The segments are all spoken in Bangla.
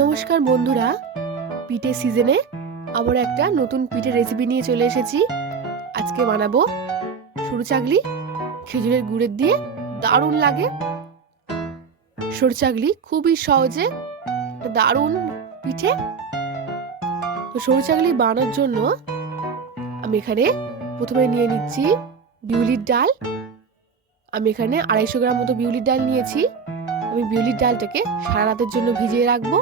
নমস্কার বন্ধুরা, পিঠে সিজনে আবার একটা নতুন পিঠে রেসিপি নিয়ে চলে এসেছি। আজকে বানাবো সরু চাগলি খেজুরের গুড়ের দিয়ে। দারুণ লাগে। সরু চাগলি খুবই সহজে দারুণ পিঠে। তো সরু চাগলি বানানোর জন্য আমি এখানে প্রথমে নিয়ে নিচ্ছি বিউলির ডাল। আমি এখানে 250 গ্রাম মতো বিউলির ডাল নিয়েছি। আমি বিউলির ডালটাকে সারা রাতের জন্য ভিজিয়ে রাখবো।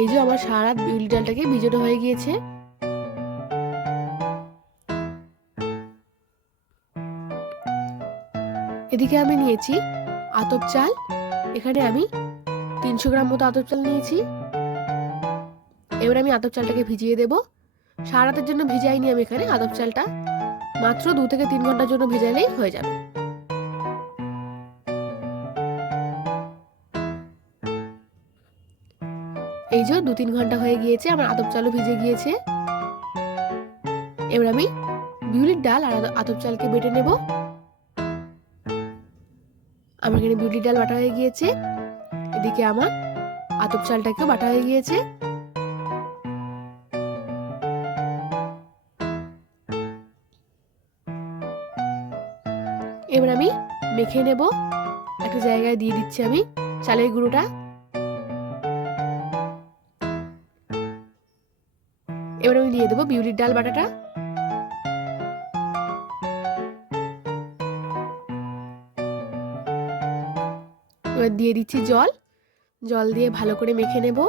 এই যে আমার সারা রাত বিউলির ডালটাকে ভিজানো হয়ে গিয়েছে। এদিকে আমি নিয়েছি আতপ চাল। এখানে আমি 300 গ্রাম মতো আতপ চাল নিয়েছি। এবার আমি আতপ চালটাকে ভিজিয়ে দেব। সারা রাতের জন্য ভিজাইনি আমি এখানে আতপ চালটা, মাত্র 2 থেকে 3 ঘন্টার জন্য ভেজালেই হয়ে যাবে। এই যে 2-3 ঘন্টা হয়ে গিয়েছে, আমার আতপ চালও ভিজে গিয়েছে। এবার আমি বিউলির ডাল আর আতপ চালকে বেটে নেব। আমার এখানে বিউলির ডাল বাটা হয়ে গিয়েছে। এদিকে আমার আতপ চালটাকেও বাটা হয়ে গিয়েছে। এবার আমি মেখে নেব। একটা জায়গায় দিয়ে দিচ্ছি আমি চালের গুঁড়োটা। এবার আমি দিয়ে দেবো বিউলির ডাল বাটাটা। এবার দিয়ে দিচ্ছি জল। জল দিয়ে ভালো করে মেখে নেব।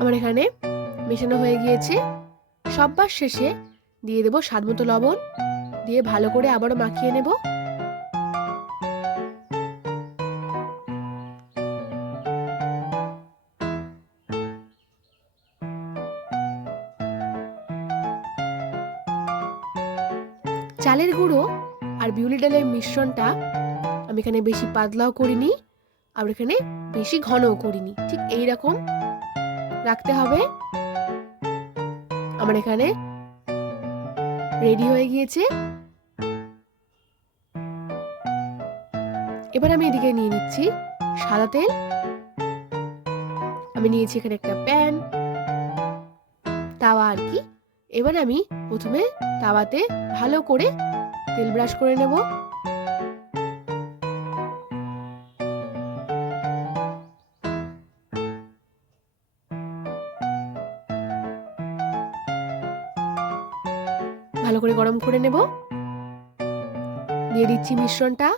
আমার এখানে মেশানো হয়ে গিয়েছে। সববার শেষে দিয়ে দেবো স্বাদ মতো লবণ, দিয়ে ভালো করে আবারও মাখিয়ে নেব। চালের গুঁড়ো আর বিউলি ডালের মিশ্রণটা আমি এখানে বেশি পাতলাও করিনি, আর এখানে বেশি ঘনও করিনি, ঠিক এই রকম রাখতে হবে। আমার এখানে রেডি হয়ে গিয়েছে। এবার আমি এদিকে নিয়ে নিচ্ছি সাদা তেল। আমি নিয়েছি এখানে একটা প্যান, তাওয়া আর কি। এবার আমি প্রথমে তাওয়াতে ভালো করে তেল ব্রাশ করে নেব। ভালো করে গরম করে নেব। দিয়ে দিচ্ছি মিশ্রণটা।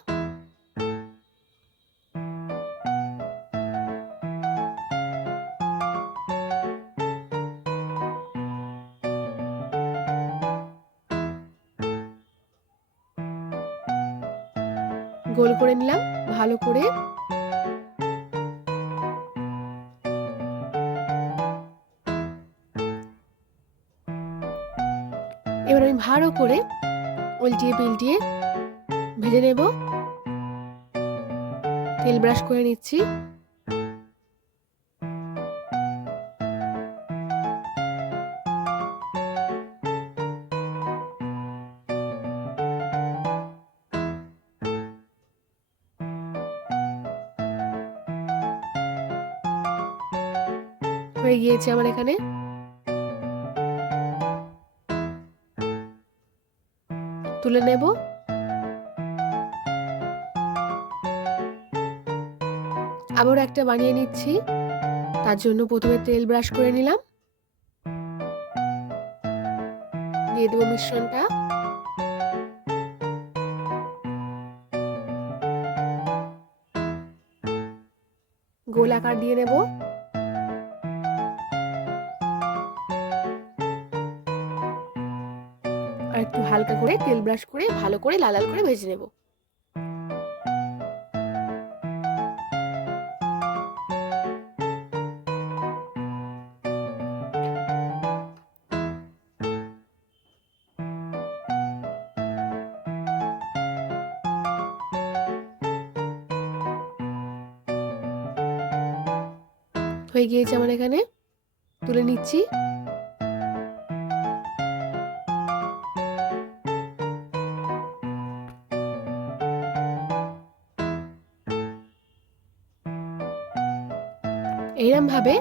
গোল করে নিলাম ভালো করে। এবার আমি ভালো করে উল্টিয়ে পিল্টিয়ে ভেজে নেব। তেল ব্রাশ করে নিচ্ছি। হয়ে গিয়েছে আমার এখানে। তুলে নেব। আবার একটা বানিয়ে নিচ্ছি। তার জন্য প্রথমে তেল ব্রাশ করে নিলাম। দিয়ে দেবো মিশ্রণটা। গোল আকার দিয়ে নেব। আর একটু হালকা করে তেল ব্রাশ করে ভালো করে লাল লাল করে ভেজে নেব। হয়ে গিয়েছে আমার এখানে, তুলে নিচ্ছি। এইরকম ভাবে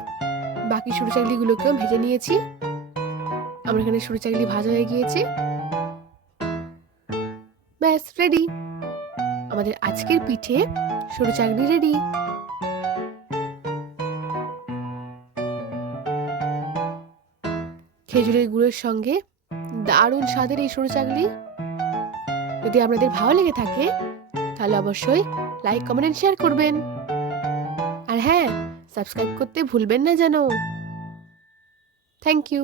বাকি সরু চাকলিগুলোকেও ভেজে নিয়েছি। আমার এখানে সরু চাকলি ভাজা হয়ে গিয়েছে। ব্যাস রেডি, আমাদের আজকের পিঠে সরু চাকলি রেডি। খেজুরের গুড়ের সঙ্গে দারুণ স্বাদের এই সরু চাকলি। যদি আপনাদের ভালো লেগে থাকে তাহলে অবশ্যই লাইক, কমেন্ট এন্ড শেয়ার করবেন। আর হ্যাঁ, সাবস্ক্রাইব করতে ভুলবেন না যেন। Thank you.